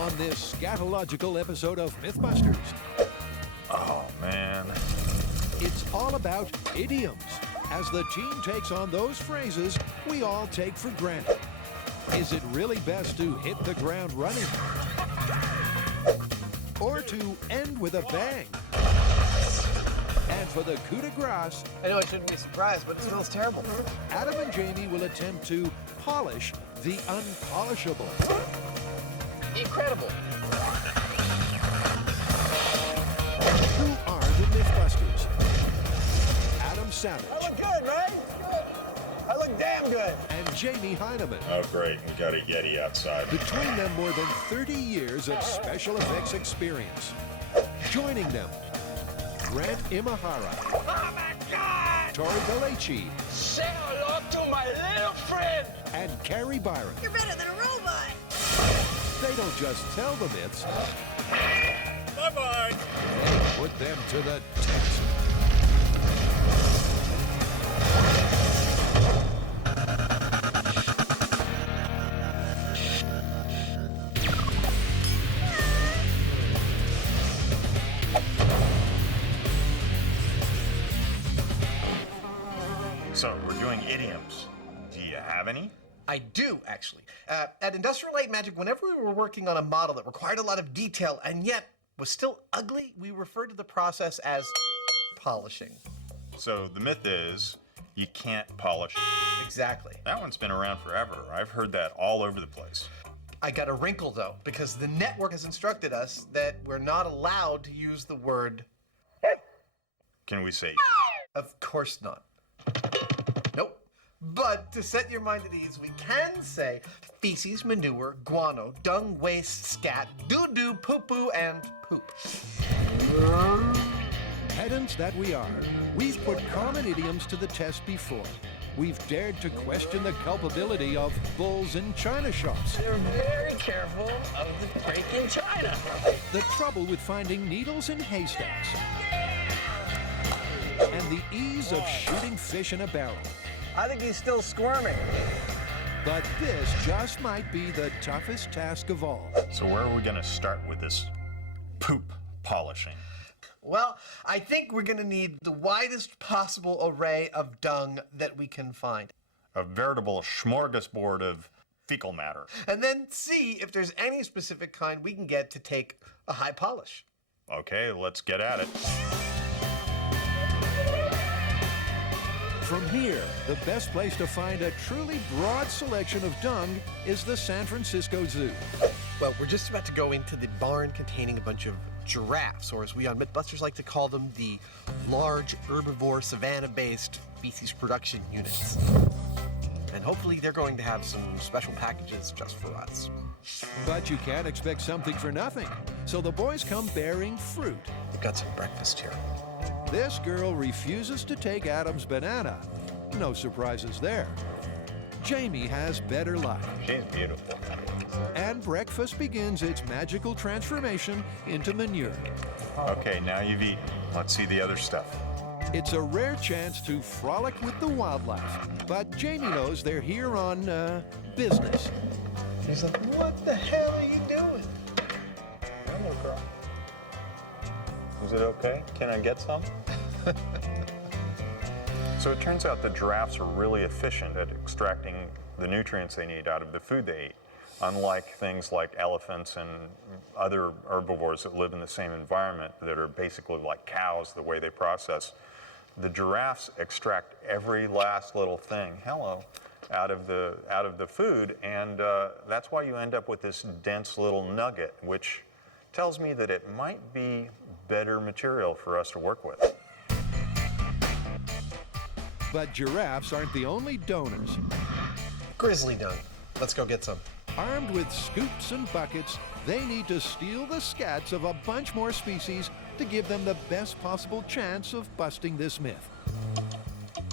on this scatological episode of Mythbusters. Oh, man. It's all about idioms, as the team takes on those phrases we all take for granted. Is it really best to hit the ground running? Or to end with a bang? And for the coup de grace, I know I shouldn't be surprised, but it smells terrible. Adam and Jamie will attempt to polish the unpolishable. Incredible. Who are the Mythbusters? Adam Savage. I look good, right? Good. I look damn good. And Jamie Hyneman. Oh, great. We got a Yeti outside. Between them, more than 30 years of special effects experience. Joining them, Grant Imahara. Oh my God! Tori Galechi. Say hello to my little friend. And Carrie Byron. You're better than a robot. They don't just tell the myths, Bye-bye. they put them to the test. So, we're doing idioms. Do you have any? I do, actually. At Industrial Light Magic, whenever we were working on a model that required a lot of detail and yet was still ugly, we referred to the process as polishing. So, the myth is you can't polish. Exactly. That one's been around forever. I've heard that all over the place. I got a wrinkle, though, because the network has instructed us that we're not allowed to use the word. Can we say? Of course not. Nope. But to set your mind at ease, we can say feces, manure, guano, dung, waste, scat, doo-doo, poo-poo, and poop. Pedants that we are, we've put common idioms to the test before. We've dared to question the culpability of bulls in china shops. They're very careful of the break in China. The trouble with finding needles in haystacks. And the ease of shooting fish in a barrel. I think he's still squirming. But this just might be the toughest task of all. So, where are we going to start with this poop polishing? Well, I think we're going to need the widest possible array of dung that we can find. A veritable smorgasbord of fecal matter. And then see if there's any specific kind we can get to take a high polish. Okay, let's get at it. From here, the best place to find a truly broad selection of dung is the San Francisco Zoo. Well, we're just about to go into the barn containing a bunch of giraffes, or as we on Mythbusters like to call them, the large herbivore savanna-based species production units. And hopefully they're going to have some special packages just for us. But you can't expect something for nothing, so the boys come bearing fruit. We've got some breakfast here. This girl refuses to take Adam's banana. No surprises there. Jamie has better luck. She's beautiful. And breakfast begins its magical transformation into manure. Okay, now you've eaten. Let's see the other stuff. It's a rare chance to frolic with the wildlife, but Jamie knows they're here on, business. He's like, what the hell are you doing? I'm no girl. Is it okay? Can I get some? So it turns out the giraffes are really efficient at extracting the nutrients they need out of the food they eat. Unlike things like elephants and other herbivores that live in the same environment that are basically like cows, the way they process, the giraffes extract every last little thing, out of the food, and that's why you end up with this dense little nugget, which tells me that it might be better material for us to work with. But giraffes aren't the only donors. Grizzly dung. Let's go get some. Armed with scoops and buckets, they need to steal the scats of a bunch more species to give them the best possible chance of busting this myth.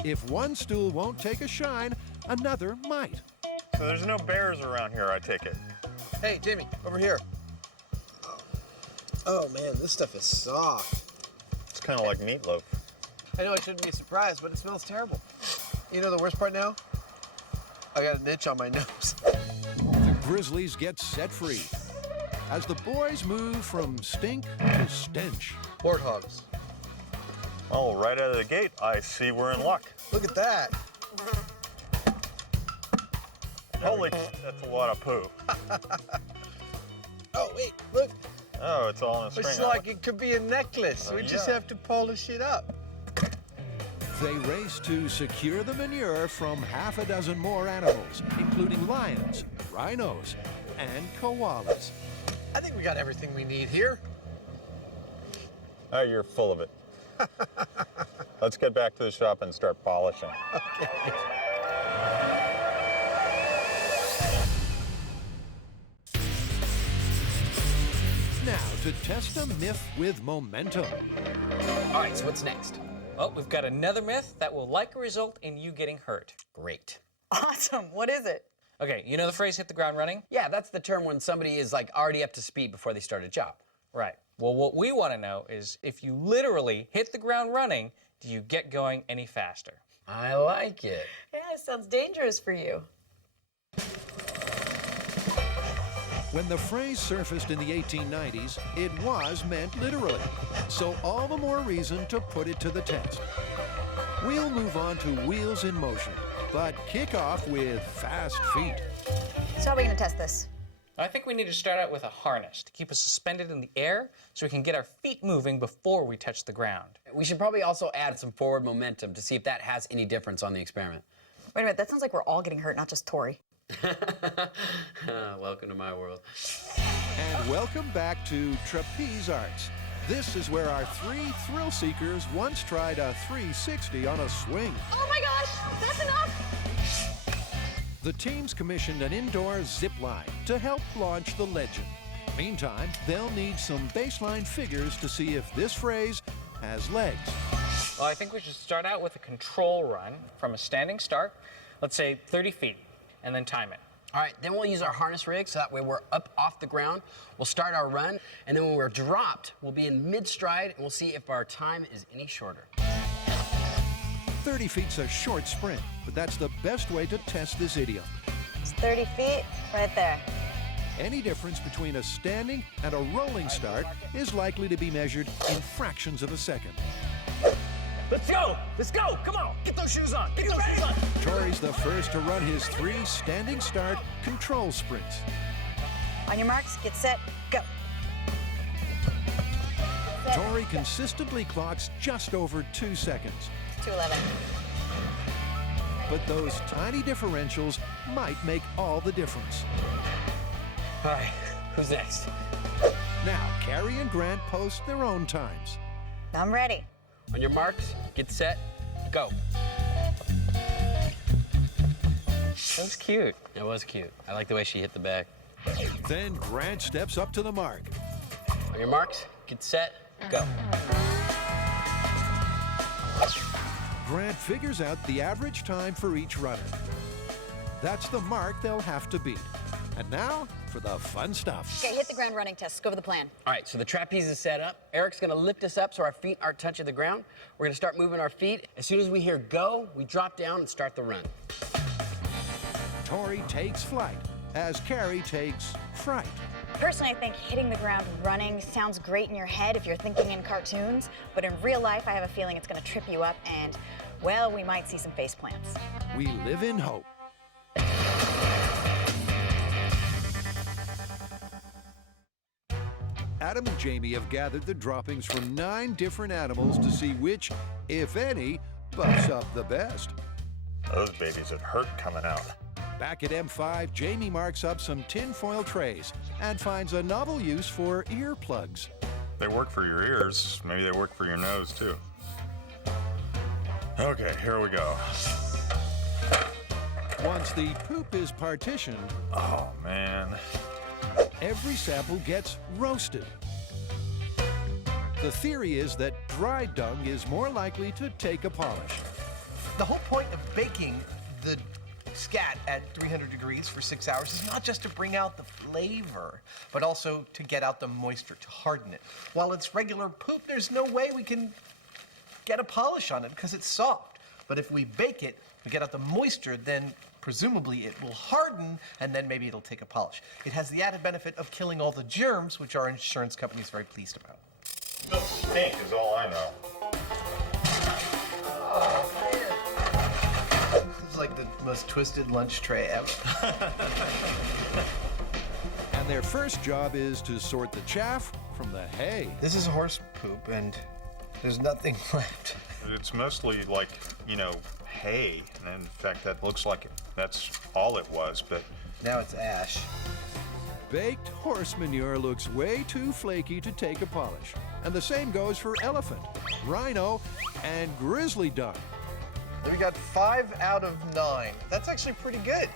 If one stool won't take a shine, another might. So there's no bears around here, I take it. Hey, Jamie, over here. Oh man, this stuff is soft. It's kind of like meatloaf. I know I shouldn't be surprised, but it smells terrible. You know the worst part now? I got an itch on my nose. The Grizzlies get set free. as the boys move from stink to stench. Warthogs. Oh, right out of the gate, I see we're in luck. Look at that. Holy, that's a lot of poo. Oh, wait, look. Oh, it's all in a string. It's like it could be a necklace. We just yeah. have to polish it up. They race to secure the manure from half a dozen more animals, including lions, rhinos, and koalas. I think we got everything we need here. Oh, you're full of it. Let's get back to the shop and start polishing. Okay. Now to test a myth with momentum. All right, so what's next? Well, we've got another myth that will likely result in you getting hurt. Great. Awesome. What is it? Okay, you know the phrase hit the ground running? Yeah, that's the term when somebody is like already up to speed before they start a job. Right. Well, what we want to know is if you literally hit the ground running, do you get going any faster? I like it. Yeah, it sounds dangerous for you. When the phrase surfaced in the 1890s, it was meant literally. So all the more reason to put it to the test. We'll move on to wheels in motion, but kick off with fast feet. So how are we going to test this? I think we need to start out with a harness to keep us suspended in the air so we can get our feet moving before we touch the ground. We should probably also add some forward momentum to see if that has any difference on the experiment. Wait a minute, that sounds like we're all getting hurt, not just Tori. Welcome to my world. And welcome back to Trapeze Arts. This is where our three thrill seekers once tried a 360 on a swing. Oh my gosh, that's enough! The teams commissioned an indoor zip line to help launch the legend. Meantime, they'll need some baseline figures to see if this phrase has legs. Well, I think we should start out with a control run from a standing start, let's say 30 feet, and then time it. All right, then we'll use our harness rig so that way we're up off the ground. We'll start our run, and then when we're dropped, we'll be in mid-stride, and we'll see if our time is any shorter. 30 feet's a short sprint, but that's the best way to test this idiom. It's 30 feet right there. Any difference between a standing and a rolling start is likely to be measured in fractions of a second. Let's go! Let's go! Come on! Get those shoes on! Get those shoes on! Tori's the first to run his 3 standing start control sprints. On your marks, get set, go. Tori consistently clocks just over 2 seconds. 2:11. But those tiny differentials might make all the difference. All right, who's next? Now, Carrie and Grant post their own times. I'm ready. On your marks, get set, go. That was cute. It was cute. I like the way she hit the back. Then Grant steps up to the mark. On your marks, get set, go. Grant figures out the average time for each runner. That's the mark they'll have to beat. And now for the fun stuff. Okay, hit the ground running test. Go over the plan. All right, so the trapeze is set up. Eric's gonna lift us up so our feet aren't touching the ground. We're gonna start moving our feet. As soon as we hear go, we drop down and start the run. Tori takes flight as Carrie takes fright. Personally, I think hitting the ground running sounds great in your head if you're thinking in cartoons, but in real life, I have a feeling it's going to trip you up and, well, we might see some face plants. We live in hope. Adam and Jamie have gathered the droppings from 9 different animals to see which, if any, buffs up the best. Those babies would hurt coming out. Back at M5, Jamie marks up some tinfoil trays and finds a novel use for earplugs. They work for your ears. Maybe they work for your nose, too. Okay, here we go. Once the poop is partitioned, Oh, man. every sample gets roasted. The theory is that dry dung is more likely to take a polish. The whole point of baking the scat at 300 degrees for 6 hours is not just to bring out the flavor, but also to get out the moisture, to harden it. While it's regular poop, there's no way we can get a polish on it because it's soft. But if we bake it, we get out the moisture, then Presumably it will harden, and then maybe it'll take a polish. It has the added benefit of killing all the germs, which our insurance company is very pleased about. Pink is all I know. This is like the most twisted lunch tray ever. And their first job is to sort the chaff from the hay. This is horse poop, and there's nothing left. It's mostly like, hay. And in fact, that looks like that's all it was, but Now it's ash. Baked horse manure looks way too flaky to take a polish. And the same goes for elephant, rhino, and grizzly dung. We got 5 out of 9. That's actually pretty good.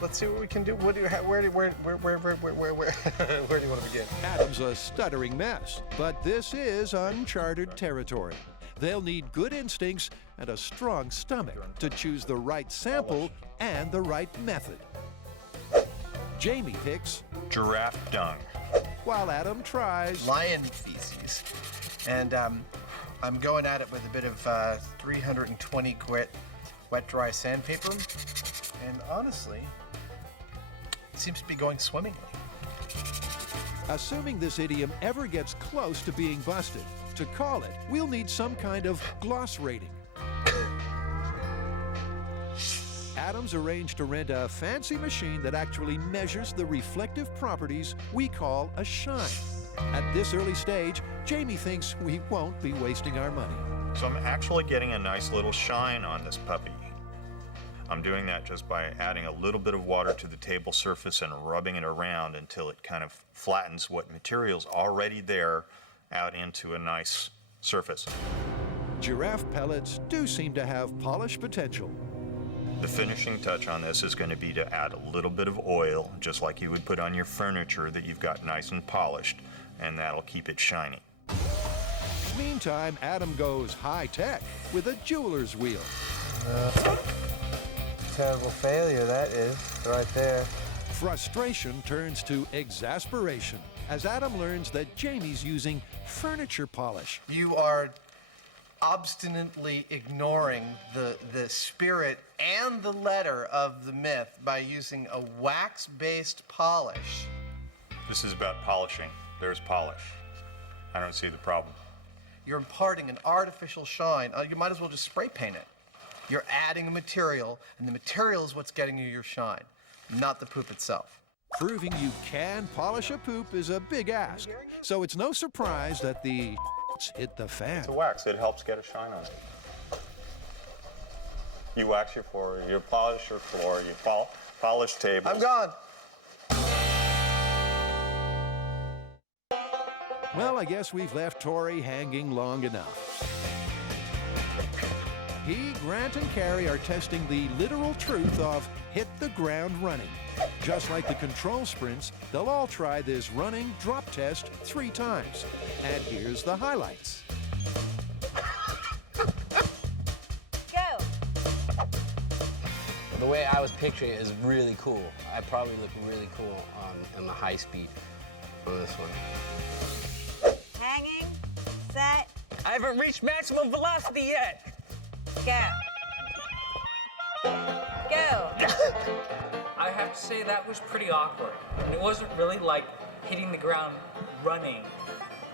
Let's see what we can do. Where do you want to begin? Adam's a stuttering mess, but this is uncharted territory. They'll need good instincts and a strong stomach to choose the right sample and the right method. Jamie picks giraffe dung. while Adam tries Lion feces. And I'm going at it with a bit of 320 grit wet dry sandpaper. And honestly, it seems to be going swimmingly. Assuming this idiom ever gets close to being busted, to call it, we'll need some kind of gloss rating. Adam's arranged to rent a fancy machine that actually measures the reflective properties we call a shine. At this early stage, Jamie thinks we won't be wasting our money. So I'm actually getting a nice little shine on this puppy. I'm doing that just by adding a little bit of water to the table surface and rubbing it around until it kind of flattens what material's already there out into a nice surface. Giraffe pellets do seem to have polish potential. The finishing touch on this is going to be to add a little bit of oil, just like you would put on your furniture that you've got nice and polished, and that'll keep it shiny. Meantime, Adam goes high-tech with a jeweler's wheel. Terrible failure, that is, right there. Frustration turns to exasperation as Adam learns that Jamie's using furniture polish. You are obstinately ignoring the spirit and the letter of the myth by using a wax-based polish. This is about polishing. There's polish. I don't see the problem. You're imparting an artificial shine. You might as well just spray paint it. You're adding a material, and the material is what's getting you your shine, not the poop itself. Proving you can polish a poop is a big ask, so it's no surprise that the hit the fan. It's a wax. It helps get a shine on it. You wax your floor, you polish your floor, you polish tables. I'm gone. Well, I guess we've left Tori hanging long enough. He, Grant, and Carrie are testing the literal truth of hit the ground running. Just like the control sprints, they'll all try this running drop test 3 times. And here's the highlights. Go. The way I was picturing it is really cool. I probably look really cool on the high speed on this one. Hanging, set, I haven't reached maximum velocity yet. go. Go. I have to say that was pretty awkward. And it wasn't really like hitting the ground running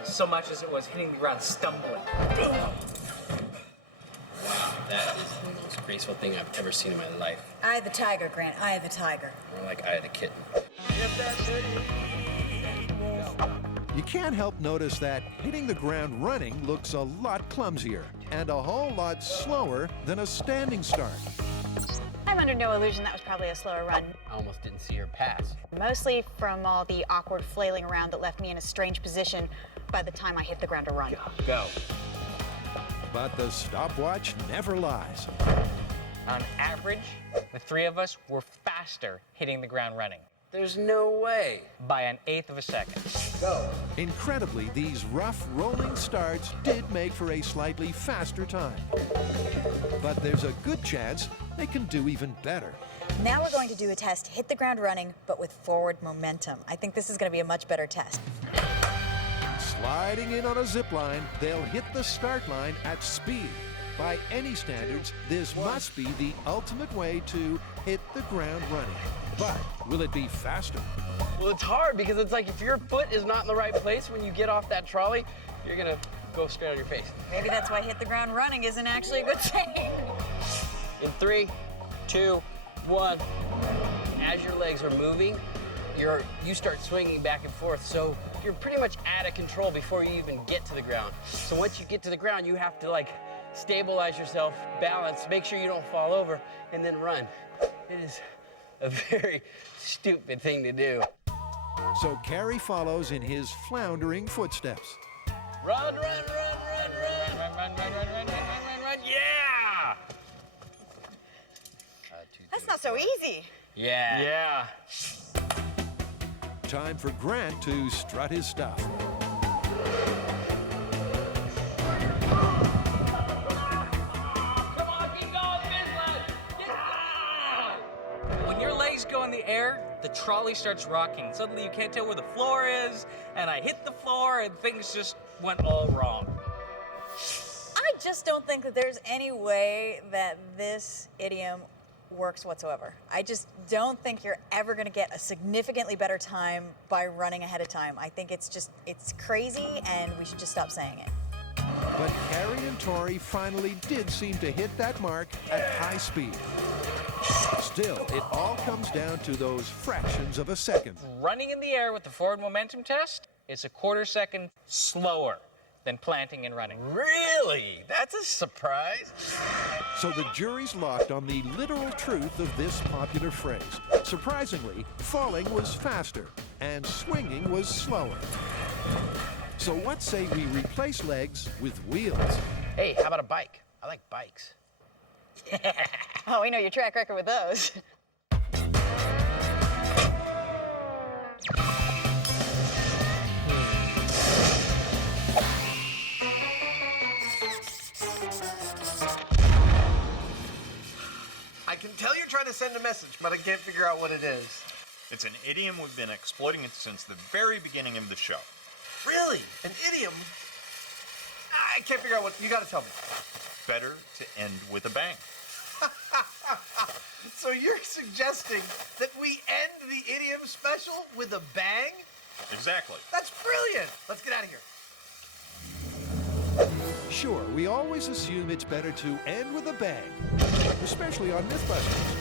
so much as it was hitting the ground stumbling. Wow, that is the most graceful thing I've ever seen in my life. Eye of the tiger, Grant. Eye of the tiger. More like Eye of the Kitten. You can't help notice that hitting the ground running looks a lot clumsier and a whole lot slower than a standing start. I'm under no illusion that was probably a slower run. I almost didn't see her pass. Mostly from all the awkward flailing around that left me in a strange position by the time I hit the ground to run. Go. But the stopwatch never lies. On average, the 3 of us were faster hitting the ground running There's no way. by 1/8 of a second. Go. Incredibly, these rough rolling starts did make for a slightly faster time. But there's a good chance they can do even better. Now we're going to do a test, hit the ground running, but with forward momentum. I think this is going to be a much better test. Sliding in on a zip line, they'll hit the start line at speed. By any standards, this must be the ultimate way to hit the ground running. But will it be faster? Well, it's hard because it's like if your foot is not in the right place when you get off that trolley, you're gonna go straight on your face. Maybe that's why hit the ground running isn't actually a good thing. In 3, 2, 1, as your legs are moving, you start swinging back and forth. So you're pretty much out of control before you even get to the ground. So once you get to the ground, you have to like stabilize yourself, balance, make sure you don't fall over, and then run. It is a very stupid thing to do. So Carrie follows in his floundering footsteps. Run, run, run, run, run, run, run, run, run, run, run, run, run, yeah! That's not so easy. Yeah. Yeah. Time for Grant to strut his stuff. When your legs go in the air, the trolley starts rocking. Suddenly you can't tell where the floor is, and I hit the floor, and things just went all wrong. I just don't think that there's any way that this idiom works whatsoever. I just don't think you're ever going to get a significantly better time by running ahead of time. I think it's crazy, and we should just stop saying it. But Carrie and Tori finally did seem to hit that mark at high speed. Still, it all comes down to those fractions of a second. Running in the air with the forward momentum test is a quarter second slower than planting and running. Really? That's a surprise. So the jury's locked on the literal truth of this popular phrase. Surprisingly, falling was faster and swinging was slower. So what say we replace legs with wheels? Hey, how about a bike? I like bikes. Oh, we know your track record with those. I can tell you're trying to send a message, but I can't figure out what it is. It's an idiom we've been exploiting it since the very beginning of the show. Really? An idiom? I can't figure out what... You gotta tell me. Better to end with a bang. So you're suggesting that we end the idiom special with a bang? Exactly. That's brilliant. Let's get out of here. Sure, we always assume it's better to end with a bang, especially on Mythbusters.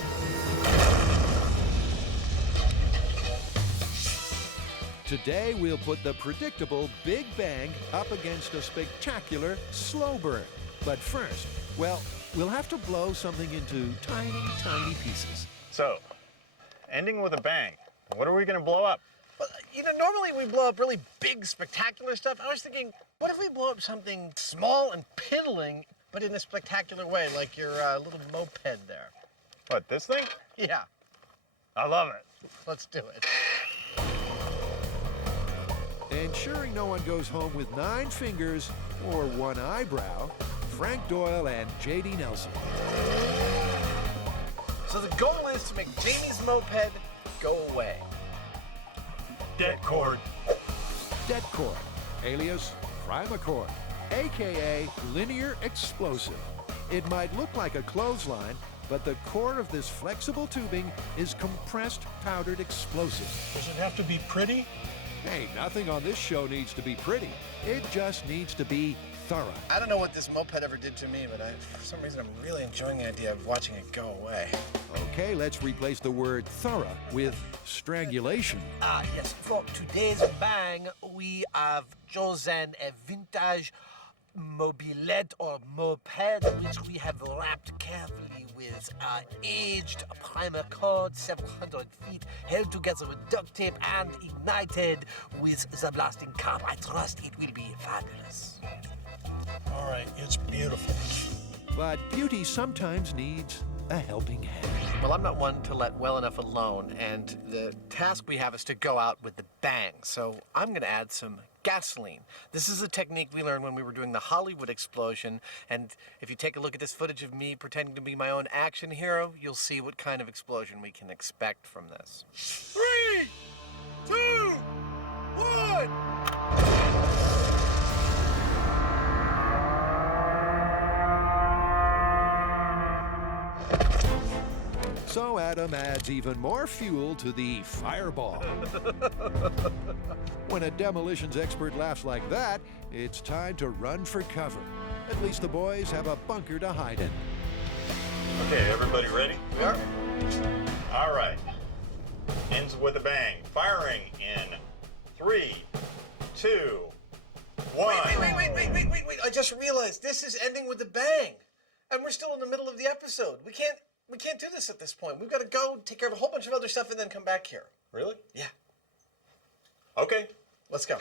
Today, we'll put the predictable big bang up against a spectacular slow burn. But first, well, we'll have to blow something into tiny, tiny pieces. So, ending with a bang. What are we going to blow up? Well, you know, normally we blow up really big, spectacular stuff. I was thinking, what if we blow up something small and piddling, but in a spectacular way, like your little moped there? What, this thing? Yeah, I love it. let's do it. Ensuring no one goes home with 9 fingers or 1 eyebrow, Frank Doyle and J.D. Nelson. So the goal is to make Jamie's moped go away. Det cord. Det cord, alias Primacord, a.k.a. linear explosive. It might look like a clothesline, but the core of this flexible tubing is compressed powdered explosive. Does it have to be pretty? Hey, nothing on this show needs to be pretty. It just needs to be thorough. I don't know what this moped ever did to me, but for some reason I'm really enjoying the idea of watching it go away. Okay, let's replace the word thorough with strangulation. Yes, for today's bang, we have chosen a vintage mobilette or moped, which we have wrapped carefully with aged primer cord, several hundred feet, held together with duct tape and ignited with the blasting cap. I trust it will be fabulous. All right, it's beautiful. But beauty sometimes needs a helping hand. Well, I'm not one to let well enough alone, and the task we have is to go out with the bang. So I'm going to add some gasoline. This is a technique we learned when we were doing the Hollywood explosion, and if you take a look at this footage of me pretending to be my own action hero, you'll see what kind of explosion we can expect from this. 3, 2, 1! So Adam adds even more fuel to the fireball. When a demolitions expert laughs like that, it's time to run for cover. At least the boys have a bunker to hide in. Okay, everybody ready? We are. All right. Ends with a bang. Firing in 3, 2, 1. Wait. I just realized this is ending with a bang. And we're still in the middle of the episode. We can't do this at this point. We've got to go take care of a whole bunch of other stuff and then come back here. Really? Yeah. Okay. Let's go.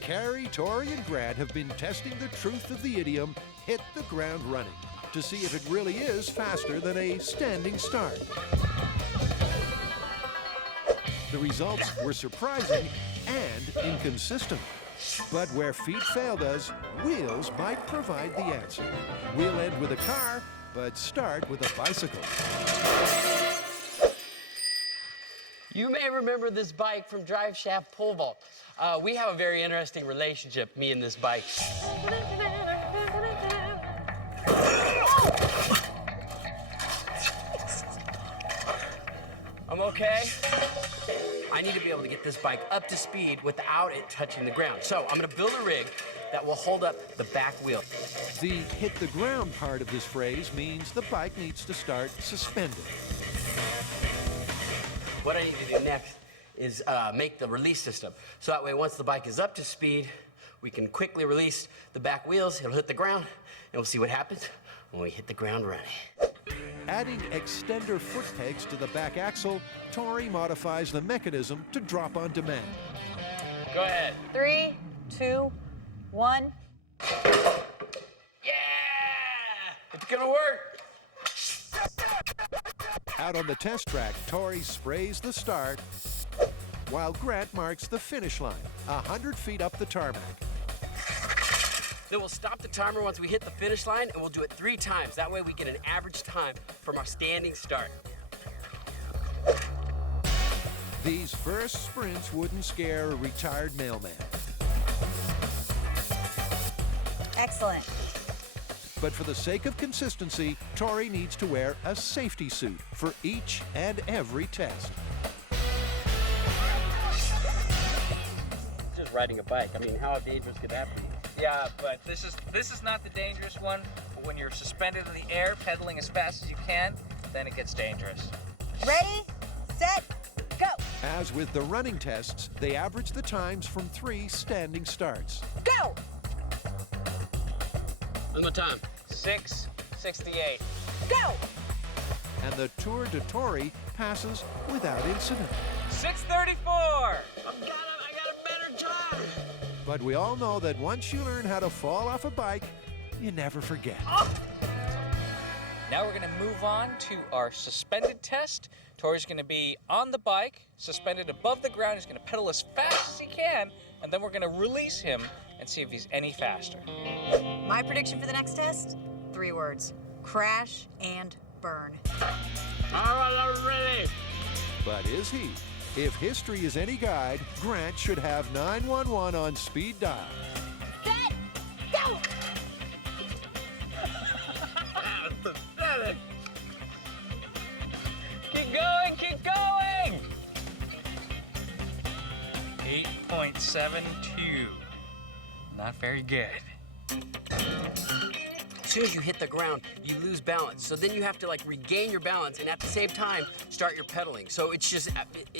Carrie, Tori, and Grant have been testing the truth of the idiom, hit the ground running, to see if it really is faster than a standing start. The results were surprising and inconsistent. But where feet failed us, wheels might provide the answer. We'll end with a car, but start with a bicycle. You may remember this bike from Drive Shaft Pole Vault. We have a very interesting relationship, me and this bike. I'm okay. I need to be able to get this bike up to speed without it touching the ground. So I'm gonna build a rig that will hold up the back wheel. The hit the ground part of this phrase means the bike needs to start suspended. What I need to do next is make the release system. So that way, once the bike is up to speed, we can quickly release the back wheels, it'll hit the ground, and we'll see what happens when we hit the ground running. Adding extender foot pegs to the back axle, Tori modifies the mechanism to drop on demand. Go ahead. 3, 2, 1. Yeah! It's gonna work! Out on the test track, Tori sprays the start, while Grant marks the finish line, 100 feet up the tarmac. Then we'll stop the timer once we hit the finish line, and we'll do it 3 times. That way we get an average time from our standing start. These first sprints wouldn't scare a retired mailman. Excellent. But for the sake of consistency, Tori needs to wear a safety suit for each and every test. Just riding a bike. I mean, how dangerous could that be? Yeah, but this is not the dangerous one. But when you're suspended in the air, pedaling as fast as you can, then it gets dangerous. Ready, set, go. As with the running tests, they average the times from 3 standing starts. Go. What's my time? 6:68. Go. And the Tour de Tori passes without incident. 6:34. I got a better time! But we all know that once you learn how to fall off a bike, you never forget. Now we're going to move on to our suspended test. Tori's going to be on the bike, suspended above the ground. He's going to pedal as fast as he can, and then we're going to release him and see if he's any faster. My prediction for the next test, 3 words: crash and burn. All right, I'm ready. But is he? If history is any guide, Grant should have 911 on speed dial. Set, go. Keep going, keep going! 8.72. Not very good. As soon as you hit the ground, you lose balance. So then you have to like regain your balance and at the same time start your pedaling. So it's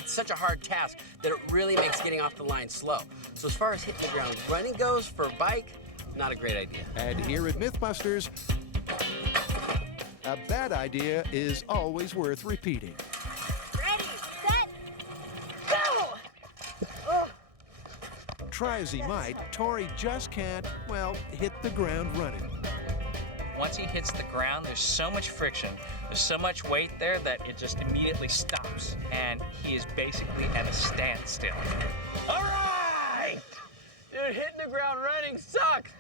such a hard task that it really makes getting off the line slow. So as far as hitting the ground running goes for a bike, not a great idea. And here at Mythbusters, a bad idea is always worth repeating. Ready, set, go. Oh. Try as he might, Tori just can't, well, hit the ground running. Once he hits the ground, there's so much friction, there's so much weight there that it just immediately stops, and he is basically at a standstill. All right! Dude, hitting the ground running sucks.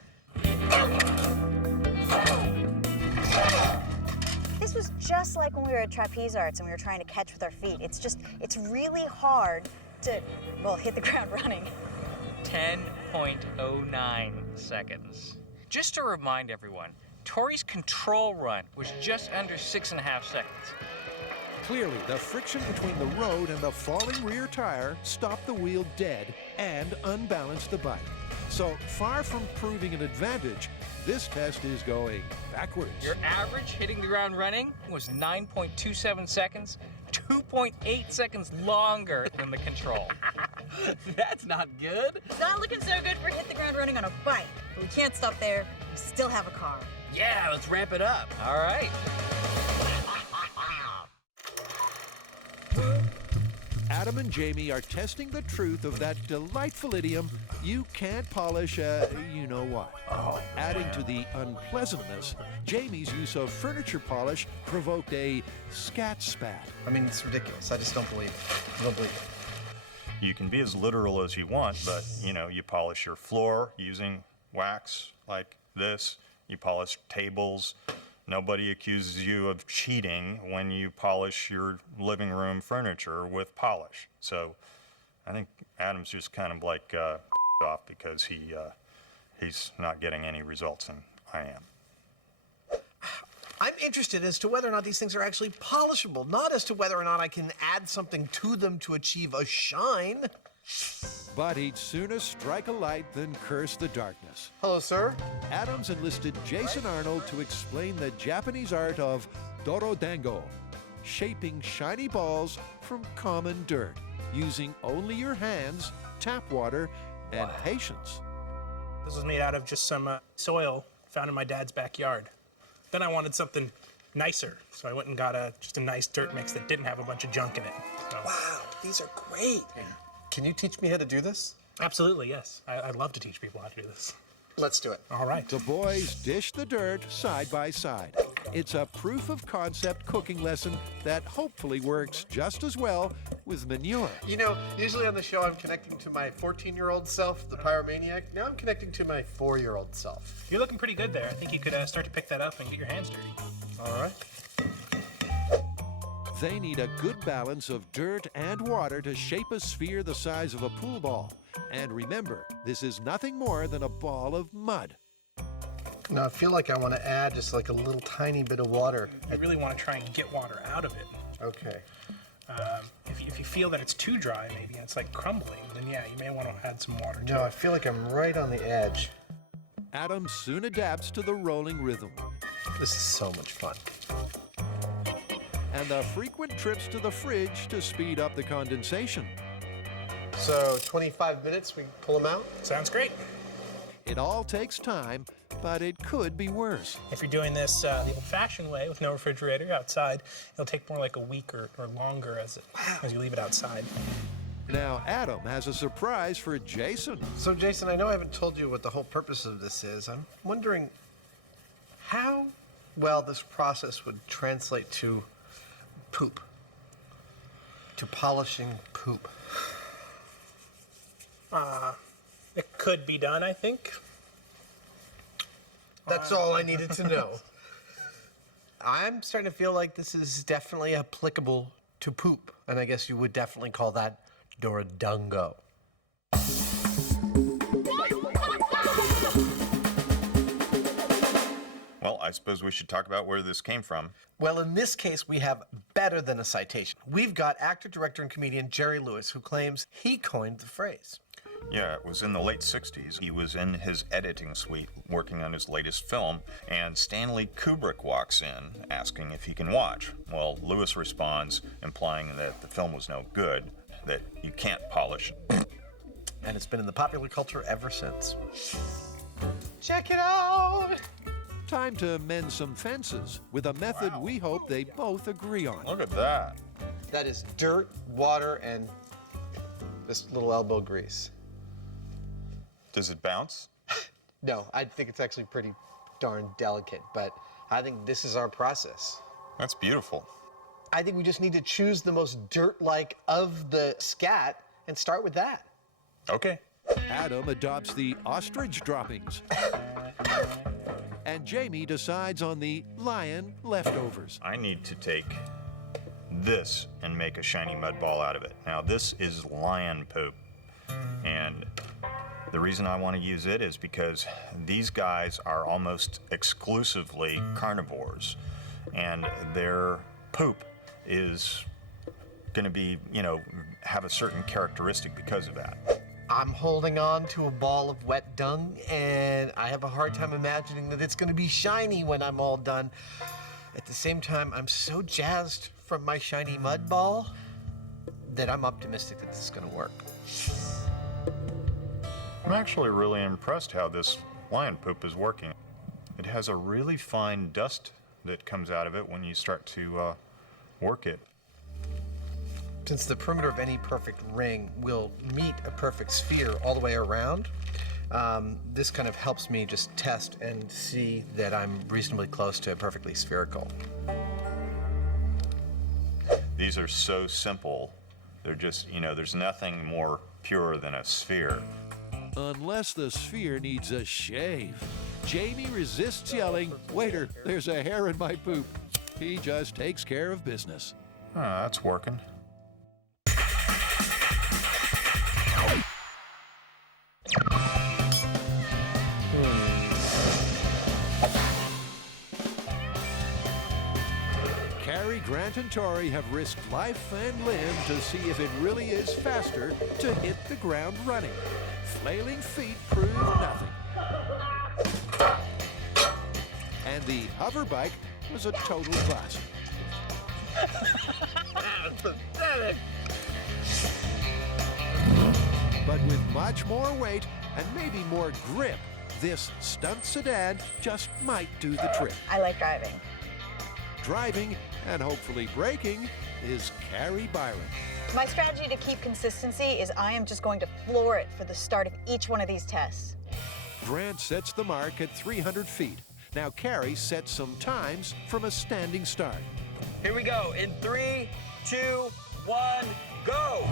This was just like when we were at trapeze arts and we were trying to catch with our feet. It's really hard to, well, hit the ground running. 10.09 seconds. Just to remind everyone, Tori's control run was just under 6.5 seconds. Clearly, the friction between the road and the falling rear tire stopped the wheel dead and unbalanced the bike. So, far from proving an advantage, this test is going backwards. Your average hitting the ground running was 9.27 seconds, 2.8 seconds longer than the control. That's not good. It's not looking so good for hit the ground running on a bike. But we can't stop there. We still have a car. Yeah, let's ramp it up. All right. Adam and Jamie are testing the truth of that delightful idiom, you can't polish a you-know-what. Adding to the unpleasantness, Jamie's use of furniture polish provoked a scat spat. I mean, it's ridiculous. I just don't believe it. I don't believe it. You can be as literal as you want, but you polish your floor using wax like this. You polish tables. Nobody accuses you of cheating when you polish your living room furniture with polish. So I think Adam's just kind of like off because he's not getting any results, and I am. I'm interested as to whether or not these things are actually polishable, not as to whether or not I can add something to them to achieve a shine. But he'd sooner strike a light than curse the darkness. Hello, sir. Adams enlisted Jason Arnold to explain the Japanese art of dorodango, shaping shiny balls from common dirt, using only your hands, tap water, and patience. This was made out of just some soil found in my dad's backyard. Then I wanted something nicer, so I went and got just a nice dirt mix that didn't have a bunch of junk in it. So, Wow, these are great. yeah. Can you teach me how to do this? Absolutely, yes. I'd love to teach people how to do this. Let's do it. All right. The boys dish the dirt side by side. It's a proof of concept cooking lesson that hopefully works just as well with manure. You know, usually on the show I'm connecting to my 14-year-old self, the pyromaniac. Now I'm connecting to my 4-year-old self. You're looking pretty good there. I think you could start to pick that up and get your hands dirty. All right. They need a good balance of dirt and water to shape a sphere the size of a pool ball. And remember, this is nothing more than a ball of mud. Now I feel like I want to add just like a little tiny bit of water. I really want to try and get water out of it. Okay. If you feel that it's too dry, maybe, and it's like crumbling, then yeah, you may want to add some water to No, it. I feel like I'm right on the edge. Adam soon adapts to the rolling rhythm. This is so much fun. And the frequent trips to the fridge to speed up the condensation. So 25 minutes, we pull them out? Sounds great. It all takes time, but it could be worse. If you're doing this the old-fashioned way with no refrigerator outside, it'll take more like a week or longer as you leave it outside. Now, Adam has a surprise for Jason. So Jason, I know I haven't told you what the whole purpose of this is. I'm wondering how well this process would translate to poop. To polishing poop. It could be done, I think. That's all I needed to know. I'm starting to feel like this is definitely applicable to poop, and I guess you would definitely call that Doradungo. Well, I suppose we should talk about where this came from. Well, in this case, we have better than a citation. We've got actor, director, and comedian Jerry Lewis, who claims he coined the phrase. Yeah, it was in the late 60s. He was in his editing suite working on his latest film, and Stanley Kubrick walks in asking if he can watch. Well, Lewis responds, implying that the film was no good, that you can't polish. And it's been in the popular culture ever since. Check it out! Time to mend some fences with a method we hope they both agree on. Look at that. That is dirt, water, and this little elbow grease. Does it bounce? No, I think it's actually pretty darn delicate, but I think this is our process. That's beautiful. I think we just need to choose the most dirt-like of the scat and start with that. Okay. Adam adopts the ostrich droppings. And Jamie decides on the lion leftovers. I need to take this and make a shiny mud ball out of it. Now, this is lion poop, and The reason I want to use it is because these guys are almost exclusively carnivores, and their poop is going to be, have a certain characteristic because of that. I'm holding on to a ball of wet dung, and I have a hard time imagining that it's going to be shiny when I'm all done. At the same time, I'm so jazzed from my shiny mud ball that I'm optimistic that this is going to work. I'm actually really impressed how this lion poop is working. It has a really fine dust that comes out of it when you start to work it. Since the perimeter of any perfect ring will meet a perfect sphere all the way around, this kind of helps me just test and see that I'm reasonably close to perfectly spherical. These are so simple. They're just, there's nothing more pure than a sphere. Unless the sphere needs a shave. Jamie resists yelling, "Waiter, there's a hair in my poop." He just takes care of business. That's working. Carrie, Grant, and Tori have risked life and limb to see if it really is faster to hit the ground running. Flailing feet prove nothing. And the hover bike was a total bust. But with much more weight and maybe more grip, this stunt sedan just might do the trick. I like driving. Driving and hopefully braking is Carrie Byron. My strategy to keep consistency is I am just going to floor it for the start of each one of these tests. Grant sets the mark at 300 feet. Now Carrie sets some times from a standing start. Here we go. In 3, 2, 1, go!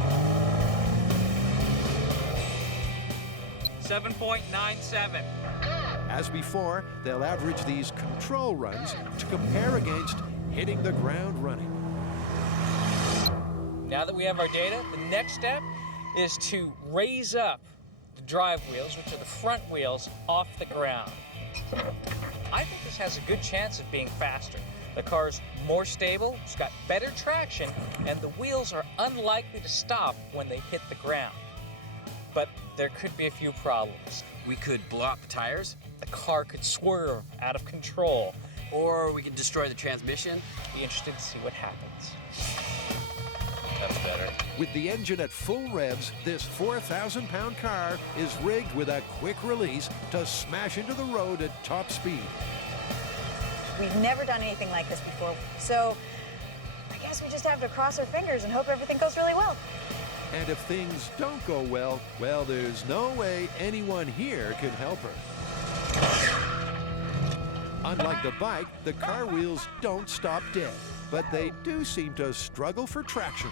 7.97. As before, they'll average these control runs to compare against hitting the ground running. Now that we have our data, the next step is to raise up the drive wheels, which are the front wheels, off the ground. I think this has a good chance of being faster. The car's more stable, it's got better traction, and the wheels are unlikely to stop when they hit the ground. But there could be a few problems. We could blow out the tires, The car could swerve out of control. or we could destroy the transmission. Be interested to see what happens. That's better. With the engine at full revs, this 4,000-pound car is rigged with a quick release to smash into the road at top speed. We've never done anything like this before, so I guess we just have to cross our fingers and hope everything goes really well. And if things don't go well, there's no way anyone here can help her. Unlike the bike, the car wheels don't stop dead, but they do seem to struggle for traction.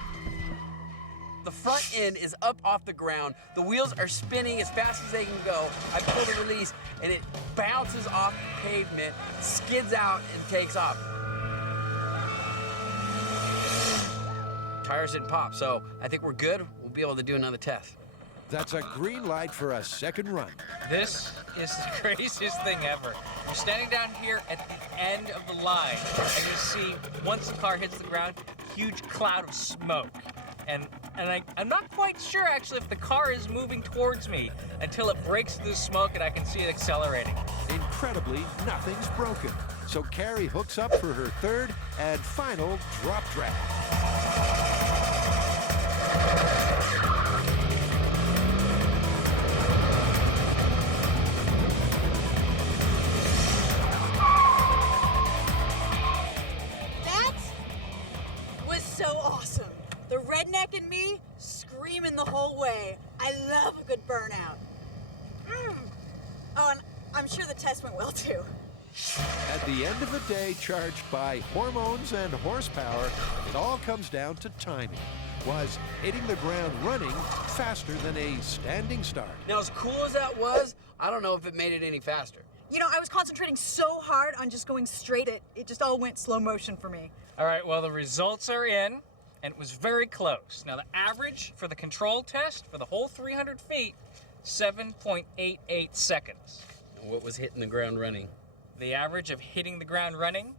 The front end is up off the ground. The wheels are spinning as fast as they can go. I pull the release, and it bounces off the pavement, skids out, and takes off. Tires didn't pop, so I think we're good. We'll be able to do another test. That's a green light for a second run. This is the craziest thing ever. You're standing down here at the end of the line, and you see, once the car hits the ground, a huge cloud of smoke. And I'm not quite sure, actually, if the car is moving towards me until it breaks through the smoke and I can see it accelerating. Incredibly, nothing's broken. So Carrie hooks up for her third and final drop drag. That was so awesome. The redneck in me screaming the whole way. I love a good burnout. Oh, and I'm sure the test went well too. At the end of the day, charged by hormones and horsepower, it all comes down to timing. Was hitting the ground running faster than a standing start? Now, as cool as that was, I don't know if it made it any faster. You know, I was concentrating so hard on just going straight. It just all went slow motion for me. All right, well, the results are in, and it was very close. Now, the average for the control test for the whole 300 feet 7.88 seconds. What was hitting the ground running? The average of hitting the ground running,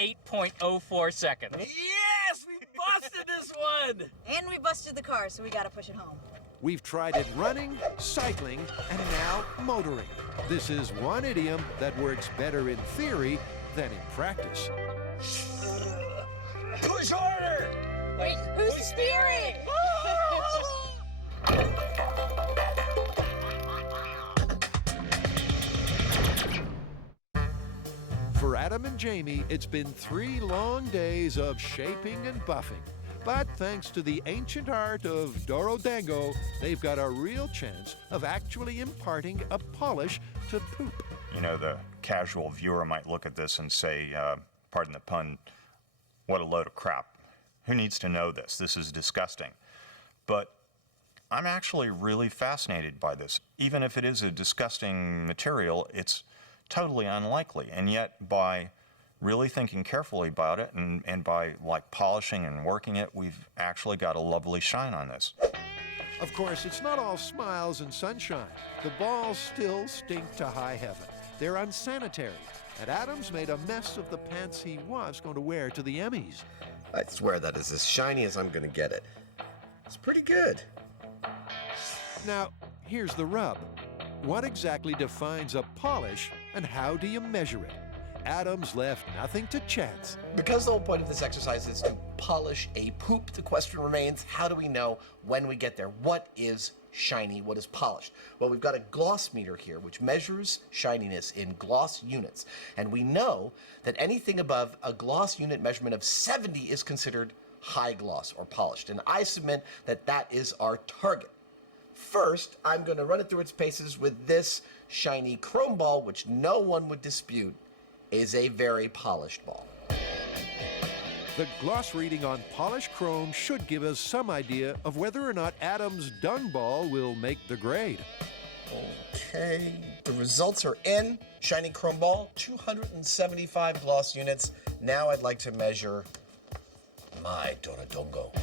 8.04 seconds. Yes, we busted this one! And we busted the car, so we gotta push it home. We've tried it running, cycling, and now motoring. This is one idiom that works better in theory than in practice. Push harder! Wait, who's steering? For Adam and Jamie, it's been 3 long days of shaping and buffing. But thanks to the ancient art of Dorodango, they've got a real chance of actually imparting a polish to poop. You know, the casual viewer might look at this and say, pardon the pun, what a load of crap. Who needs to know this? This is disgusting. But I'm actually really fascinated by this. Even if it is a disgusting material, it's totally unlikely. And yet, by really thinking carefully about it and by like polishing and working it, we've actually got a lovely shine on this. Of course, it's not all smiles and sunshine. The balls still stink to high heaven. They're unsanitary. And Adam's made a mess of the pants he was going to wear to the Emmys. I swear that is as shiny as I'm gonna get it. It's pretty good. Now, here's the rub. What exactly defines a polish, and how do you measure it? Adam's left nothing to chance. Because the whole point of this exercise is to polish a poop, the question remains, how do we know when we get there? What is shiny? What is polished? Well, we've got a gloss meter here, which measures shininess in gloss units. And we know that anything above a gloss unit measurement of 70 is considered high gloss or polished. And I submit that that is our target. First, I'm going to run it through its paces with this shiny chrome ball, which no one would dispute is a very polished ball. The gloss reading on polished chrome should give us some idea of whether or not Adam's dung ball will make the grade. Okay, the results are in. Shiny chrome ball, 275 gloss units. Now I'd like to measure my Dorodongo.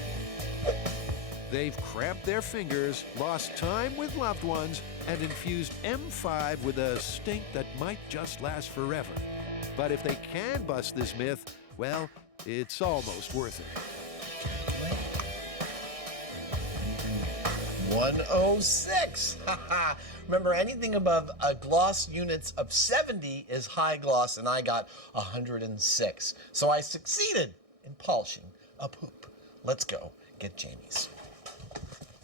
They've cramped their fingers, lost time with loved ones, and infused M5 with a stink that might just last forever. But if they can bust this myth, well, it's almost worth it. 106. Remember, anything above a gloss units of 70 is high gloss, and I got 106. So I succeeded in polishing a poop. Let's go get Jamie's.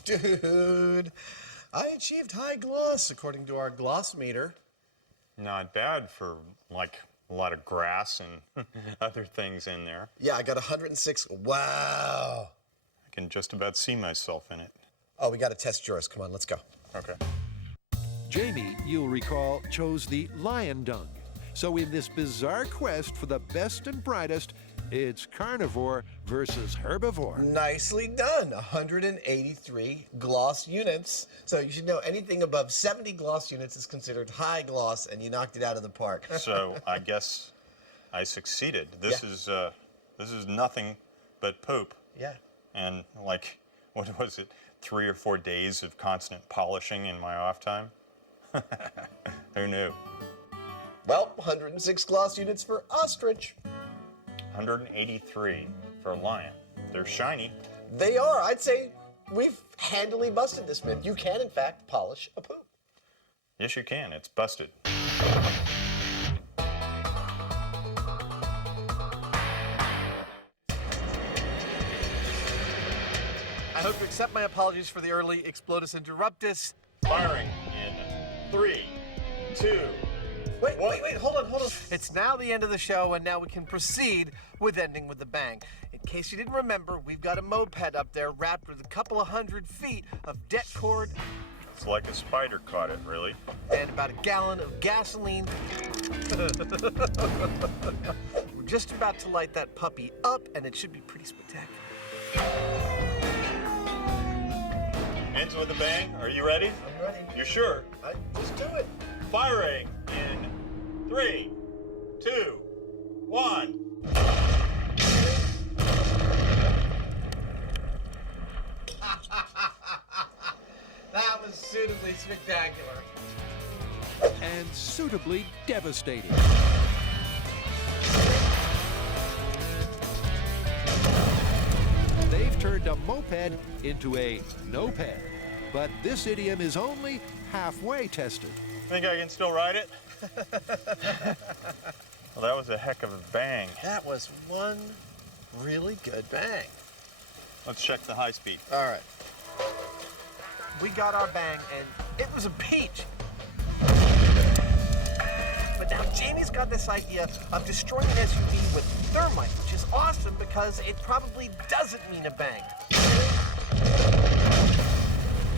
Dude, I achieved high gloss according to our gloss meter. Not bad for like a lot of grass and other things in there. Yeah, I got 106. Wow. I can just about see myself in it. Oh, we got to test yours. Come on, let's go. Okay. Jamie, you'll recall, chose the lion dung. So in this bizarre quest for the best and brightest, it's carnivore versus herbivore. Nicely done. 183 gloss units. So you should know anything above 70 gloss units is considered high gloss, and you knocked it out of the park. So I guess I succeeded. This is nothing but poop. Yeah. And like, what was it? 3 or 4 days of constant polishing in my off time? Who knew? Well, 106 gloss units for ostrich. 183 for a lion. They're shiny. They are. I'd say we've handily busted this myth. You can, in fact, polish a poop. Yes, you can. It's busted. I hope you accept my apologies for the early Explodus Interruptus. Firing in 3, 2, Wait, hold on. It's now the end of the show, and now we can proceed with ending with a bang. In case you didn't remember, we've got a moped up there wrapped with a couple of 100 feet of det cord It's like a spider caught it, really. and about a gallon of gasoline. We're just about to light that puppy up, and it should be pretty spectacular. Ends with a bang. Are you ready? I'm ready. You sure? Just do it. Firing in 3, 2, 1. That was suitably Suitably spectacular. and suitably devastating. They've turned a moped into a no-ped. But this idiom is only halfway tested. Think I can still ride it? Well, that was a heck of a bang. That was one really good bang. Let's check the high speed. All right. We got our bang, and it was a peach. But now Jamie's got this idea of destroying an SUV with thermite, which is awesome because it probably doesn't mean a bang.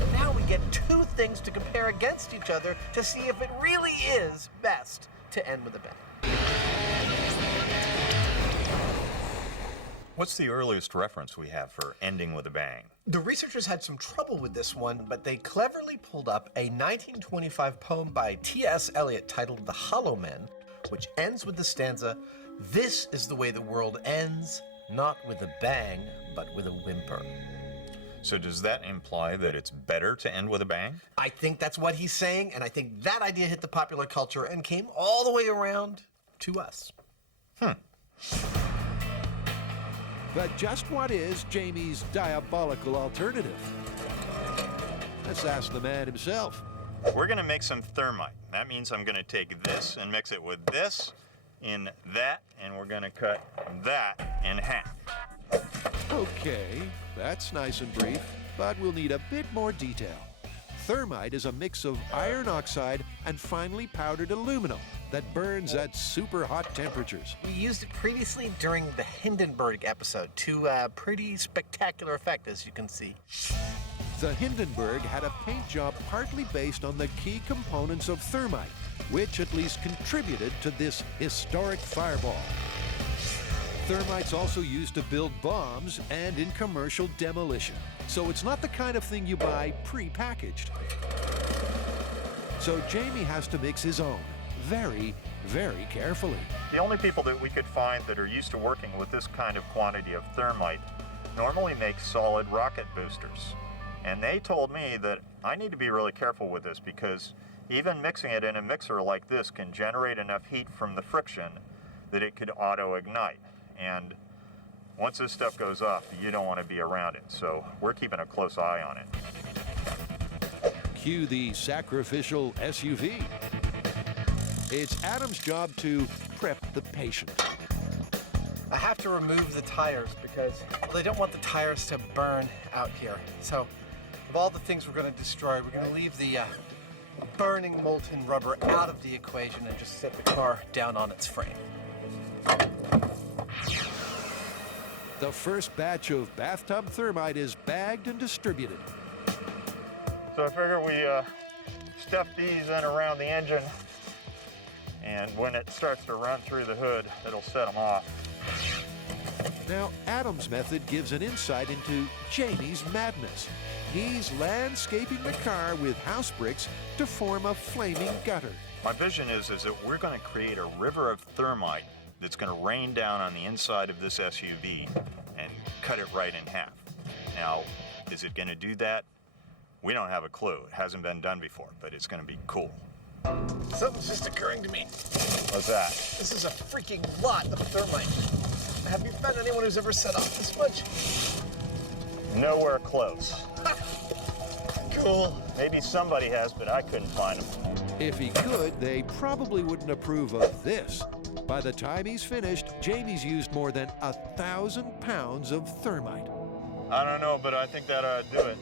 And now we get two things to compare against each other to see if it really is best to end with a bang. What's the earliest reference we have for ending with a bang? The researchers had some trouble with this one, but they cleverly pulled up a 1925 poem by T.S. Eliot titled The Hollow Men, which ends with the stanza, "This is the way the world ends, not with a bang, but with a whimper." So does that imply that it's better to end with a bang? I think that's what he's saying, and I think that idea hit the popular culture and came all the way around to us. But just what is Jamie's diabolical alternative? Let's ask the man himself. We're gonna make some thermite. That means I'm gonna take this and mix it with this in that, and we're gonna cut that in half. Okay, that's nice and brief, but we'll need a bit more detail. Thermite is a mix of iron oxide and finely powdered aluminum that burns at super hot temperatures. We used it previously during the Hindenburg episode to a pretty spectacular effect, as you can see. The Hindenburg had a paint job partly based on the key components of thermite, which at least contributed to this historic fireball. Thermite's also used to build bombs and in commercial demolition, so it's not the kind of thing you buy pre-packaged. So Jamie has to mix his own, very, very carefully. The only people that we could find that are used to working with this kind of quantity of thermite normally make solid rocket boosters. And they told me that I need to be really careful with this because even mixing it in a mixer like this can generate enough heat from the friction that it could auto-ignite. And once this stuff goes off, you don't want to be around it. So we're keeping a close eye on it. Cue the sacrificial SUV. It's Adam's job to prep the patient. I have to remove the tires because they don't want the tires to burn out here. So of all the things we're going to destroy, we're going to leave the burning molten rubber out of the equation and just set the car down on its frame. The first batch of bathtub thermite is bagged and distributed. So I figure we stuff these in around the engine, and when it starts to run through the hood, it'll set them off. Now, Adam's method gives an insight into Jamie's madness. He's landscaping the car with house bricks to form a flaming gutter. My vision is that we're going to create a river of thermite that's going to rain down on the inside of this SUV and cut it right in half. Now, is it going to do that? We don't have a clue. It hasn't been done before, but it's going to be cool. Something's just occurring to me. What's that? This is a freaking lot of thermite. Have you found anyone who's ever set off this much? Nowhere close. Cool. Maybe somebody has, but I couldn't find them. If he could, they probably wouldn't approve of this. By the time he's finished, Jamie's used more than 1,000 pounds of thermite. I don't know, but I think that ought to do it.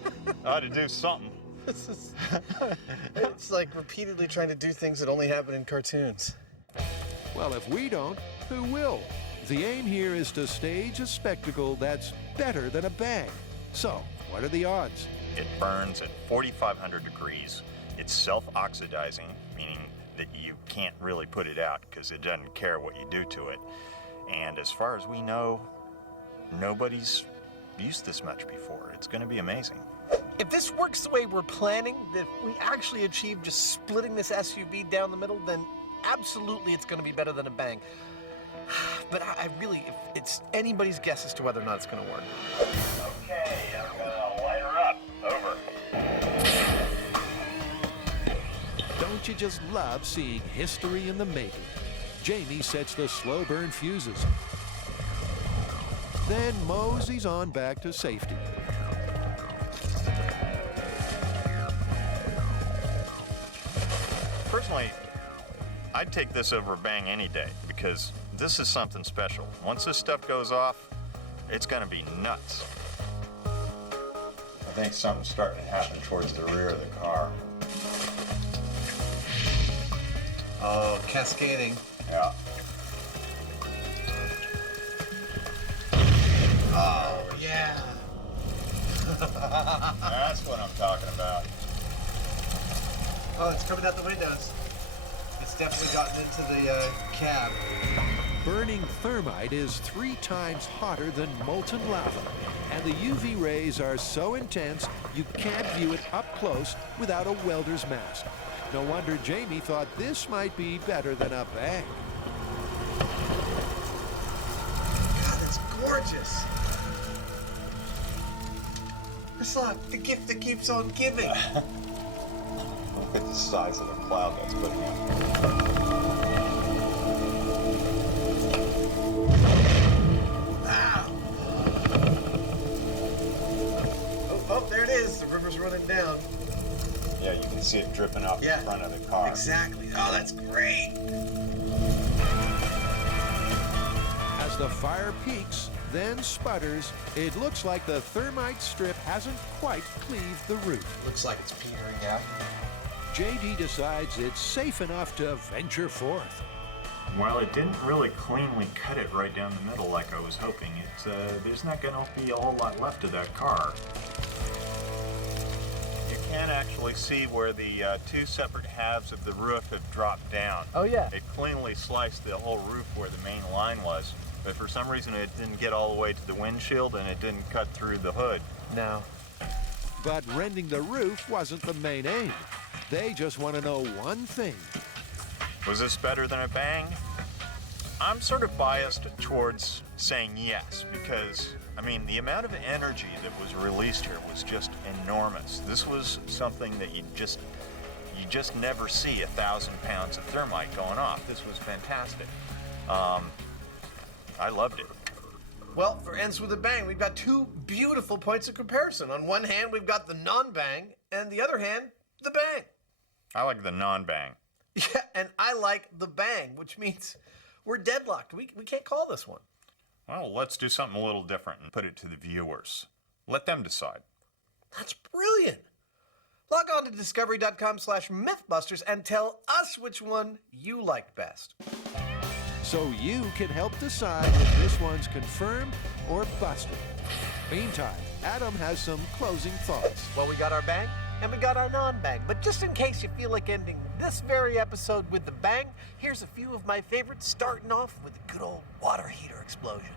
Ought to do something. This is, it's like repeatedly trying to do things that only happen in cartoons. Well, if we don't, who will? The aim here is to stage a spectacle that's better than a bang. So, what are the odds? It burns at 4,500 degrees. It's self-oxidizing, meaning that you can't really put it out because it doesn't care what you do to it. And as far as we know, nobody's used this much before. It's going to be amazing. If this works the way we're planning, if we actually achieve just splitting this SUV down the middle, then absolutely it's going to be better than a bang. But I really, it's anybody's guess as to whether or not it's going to work. Okay, I'm going to light her up. Over. Don't you just love seeing history in the making? Jamie sets the slow burn fuses, then moseys on back to safety. Personally, I'd take this over a bang any day because this is something special. Once this stuff goes off, it's gonna be nuts. I think something's starting to happen towards the rear of the car. Oh, cascading. Yeah. Oh, yeah. That's what I'm talking about. Oh, it's coming out the windows. It's definitely gotten into the cab. Burning thermite is 3 times hotter than molten lava, and the UV rays are so intense you can't view it up close without a welder's mask. No wonder Jamie thought this might be better than a bang. God, that's gorgeous. It's like the gift that keeps on giving. Look at the size of the cloud that's putting out. Wow. Oh, there it is. The river's running down. Yeah, you can see it dripping off the front of the car. Exactly. Oh, that's great. As the fire peaks, then sputters, it looks like the thermite strip hasn't quite cleaved the roof. Looks like it's petering out. JD decides it's safe enough to venture forth. While it didn't really cleanly cut it right down the middle like I was hoping, there's not going to be a whole lot left of that car. You can actually see where the 2 separate halves of the roof have dropped down. Oh, yeah. It cleanly sliced the whole roof where the main line was, but for some reason it didn't get all the way to the windshield and it didn't cut through the hood. No. But rending the roof wasn't the main aim. They just want to know one thing. Was this better than a bang? I'm sort of biased towards saying yes because, I mean, the amount of energy that was released here was just enormous. This was something that you just never see 1,000 pounds of thermite going off. This was fantastic. I loved it. Well, for ends with a bang, we've got 2 beautiful points of comparison. On one hand, we've got the non-bang, and the other hand, the bang. I like the non-bang. Yeah, and I like the bang, which means we're deadlocked. We can't call this one. Well, let's do something a little different and put it to the viewers. Let them decide. That's brilliant. Log on to discovery.com/mythbusters and tell us which one you liked best. So you can help decide if this one's confirmed or busted. Meantime, Adam has some closing thoughts. Well, we got our bang and we got our non-bang. But just in case you feel like ending this very episode with the bang, here's a few of my favorites, starting off with a good old water heater explosion.